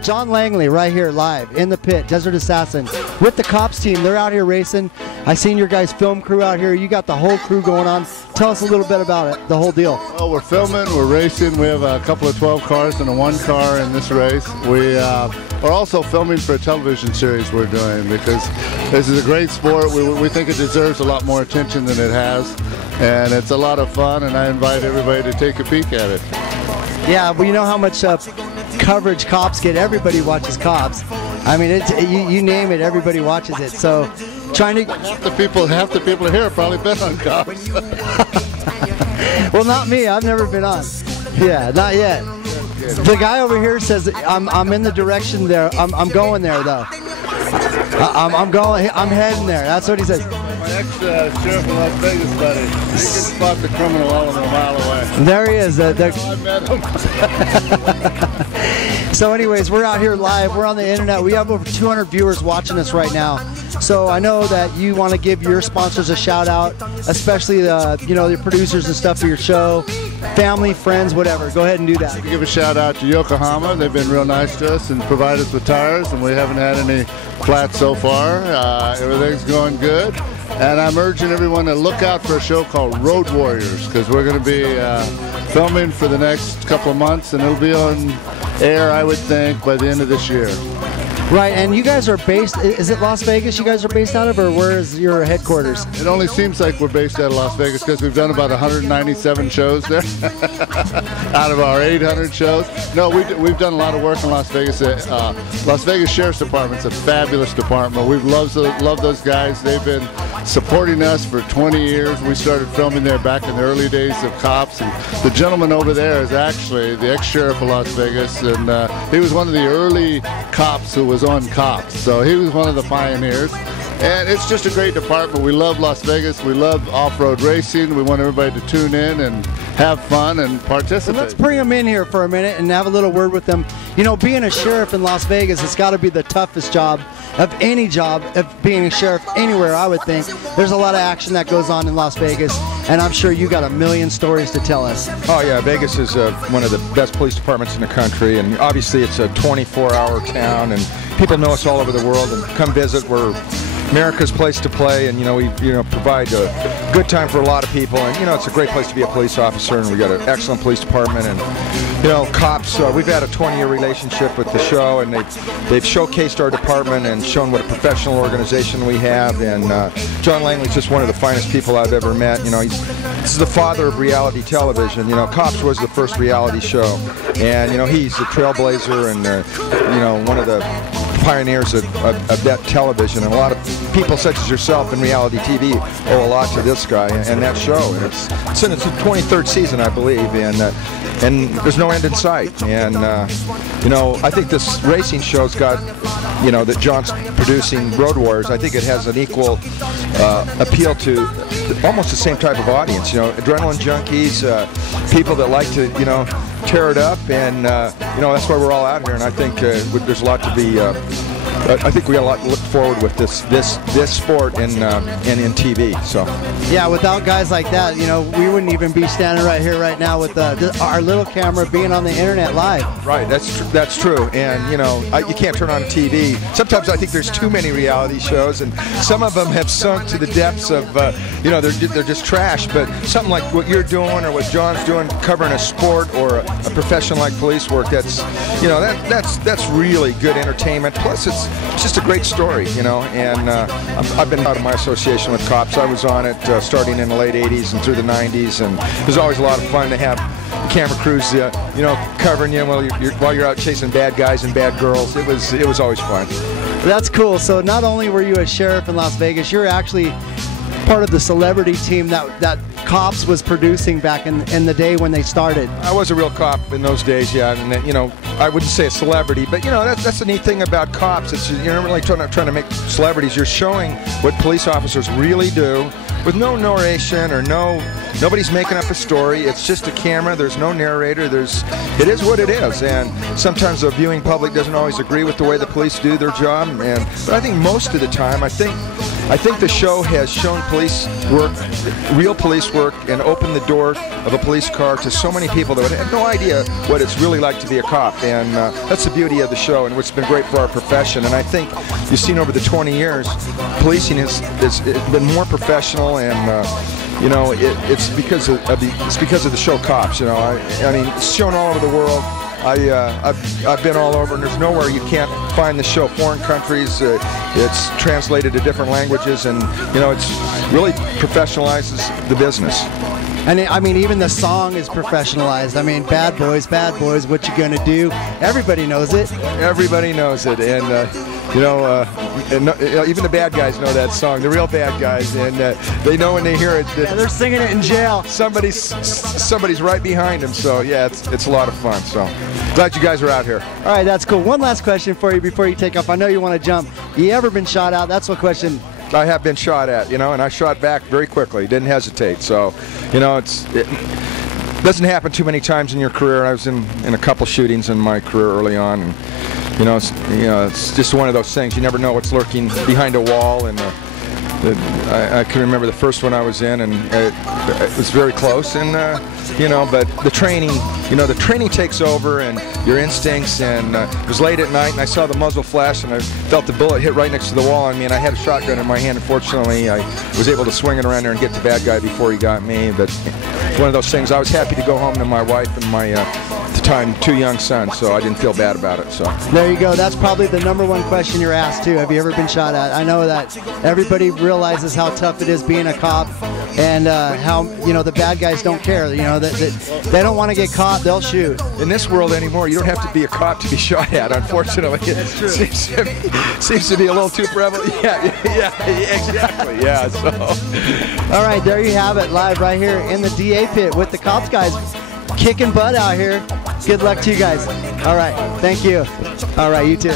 John Langley right here live in the pit, Desert Assassin, with the cops team. They're out here racing. I seen your guys' film crew out here. You got the whole crew going on. Tell us a little bit about it, the whole deal. Well, we're filming, we're racing. We have a couple of 12 cars and a 1 car in this race. We're also filming for a television series we're doing because this is a great sport. We think it deserves a lot more attention than it has. And it's a lot of fun, and I invite everybody to take a peek at it. Yeah, well, you know how much coverage cops get. Everybody watches cops. I mean, you name it, everybody watches it. So, trying to half the people here probably been on cops. Well, not me. I've never been on. Yeah, not yet. The guy over here says I'm in the direction there. I'm going there though. I'm heading there. That's what he says. My ex-sheriff of Las Vegas buddy. He can spot the criminal all of a mile away. There he is. I met him. So anyways, we're out here live. We're on the internet. We have over 200 viewers watching us right now. So I know that you want to give your sponsors a shout out, especially the producers and stuff for your show, family, friends, whatever. Go ahead and do that. We give a shout out to Yokohama. They've been real nice to us and provided us with tires, and we haven't had any flats so far. Everything's going good. And I'm urging everyone to look out for a show called Road Warriors, because we're going to be filming for the next couple of months, and it'll be on air, I would think, by the end of this year. Right, and you guys are based, is it Las Vegas you guys are based out of, or where is your headquarters? It only seems like we're based out of Las Vegas because we've done about 197 shows there out of our 800 shows. No, we've done a lot of work in Las Vegas. Las Vegas Sheriff's Department's a fabulous department. We've loved those guys. They've been supporting us for 20 years. We started filming there back in the early days of cops, and the gentleman over there is actually the ex-sheriff of Las Vegas, and he was one of the early cops who was on Cops, so he was one of the pioneers. And it's just a great department. We love Las Vegas. We love off-road racing. We want everybody to tune in and have fun and participate. Well, let's bring them in here for a minute and have a little word with them. You know, being a sheriff in Las Vegas, it's got to be the toughest job of any job, of being a sheriff anywhere, I would think. There's a lot of action that goes on in Las Vegas, and I'm sure you got a million stories to tell us. Oh yeah, Vegas is one of the best police departments in the country, and obviously it's a 24-hour town, and people know us all over the world and come visit. We're America's place to play, and we provide a good time for a lot of people, and it's a great place to be a police officer, and we got an excellent police department, and cops. We've had a 20-year relationship with the show, and they've showcased our department and shown what a professional organization we have. And John Langley's just one of the finest people I've ever met. This is the father of reality television. Cops was the first reality show, and he's a trailblazer and one of the pioneers of that television, and a lot of people such as yourself in reality TV owe a lot to this guy and that show. And it's in its 23rd season, I believe, and there's no end in sight. And I think this racing show's got that John's producing, Road Warriors. I think it has an equal appeal to almost the same type of audience. Adrenaline junkies, people that like to tear it up, and that's why we're all out here. And I think there's a lot to be. I think we got a lot to look forward with this sport and in TV. So yeah, without guys like that, we wouldn't even be standing right here right now with our little camera being on the internet live. Right, that's true. And you can't turn on TV. Sometimes I think there's too many reality shows, and some of them have sunk to the depths of they're just trash. But something like what you're doing or what John's doing, covering a sport or a profession like police work, that's really good entertainment. Plus it's just a great story, and I've been out of my association with cops. I was on it starting in the late 80s and through the 90s, and it was always a lot of fun to have camera crews, covering you while you're out chasing bad guys and bad girls. It was always fun. That's cool. So not only were you a sheriff in Las Vegas, you're actually part of the celebrity team that Cops was producing back in the day when they started. I was a real cop in those days, yeah, and I wouldn't say a celebrity, but that's the neat thing about Cops. It's you're not really trying to make celebrities. You're showing what police officers really do, with no narration or nobody's making up a story. It's just a camera. There's no narrator. It is what it is, and sometimes the viewing public doesn't always agree with the way the police do their job. But I think most of the time, I think I think the show has shown police work, real police work, and opened the door of a police car to so many people that would have no idea what it's really like to be a cop. And that's the beauty of the show, and what's been great for our profession. And I think you've seen over the 20 years, policing has been more professional, and you know, it's because of the show Cops. You know, I mean, it's shown all over the world. I've been all over, and there's nowhere you can't find the show. Foreign countries, it's translated to different languages, and you know, it's really professionalizes the business. And I mean, even the song is professionalized. I mean, bad boys, what you gonna do? Everybody knows it. Everybody knows it, and you know, even the bad guys know that song. The real bad guys, and they know when they hear it. Yeah, they're singing it in jail. Somebody's right behind them. So yeah, it's a lot of fun. So glad you guys are out here. All right, that's cool. One last question for you before you take off. I know you want to jump. You ever been shot out? That's what question. I have been shot at, you know, and I shot back very quickly. Didn't hesitate. So, you know, it doesn't happen too many times in your career. I was in a couple shootings in my career early on, and you know, it's just one of those things. You never know what's lurking behind a wall, and I can remember the first one I was in, and it was very close, and you know, but the training, you know, the training takes over, and your instincts, and it was late at night, and I saw the muzzle flash, and I felt the bullet hit right next to the wall on me, and I had a shotgun in my hand. Unfortunately, I was able to swing it around there and get the bad guy before he got me, but it's one of those things. I was happy to go home to my wife and my, at the time, 2 young sons, so I didn't feel bad about it. So there you go. That's probably the #1 question you're asked too. Have you ever been shot at? I know that everybody realizes how tough it is being a cop, and how, you know, the bad guys don't care. You know, that they don't want to get caught, they'll shoot. In this world anymore, you don't have to be a cop to be shot at, unfortunately. That's true. Seems to be a little too prevalent. Yeah, exactly. Yeah. So, all right, there you have it, live right here in the DA pit with the Cops guys kicking butt out here. Good luck to you guys. All right, thank you. All right, you too.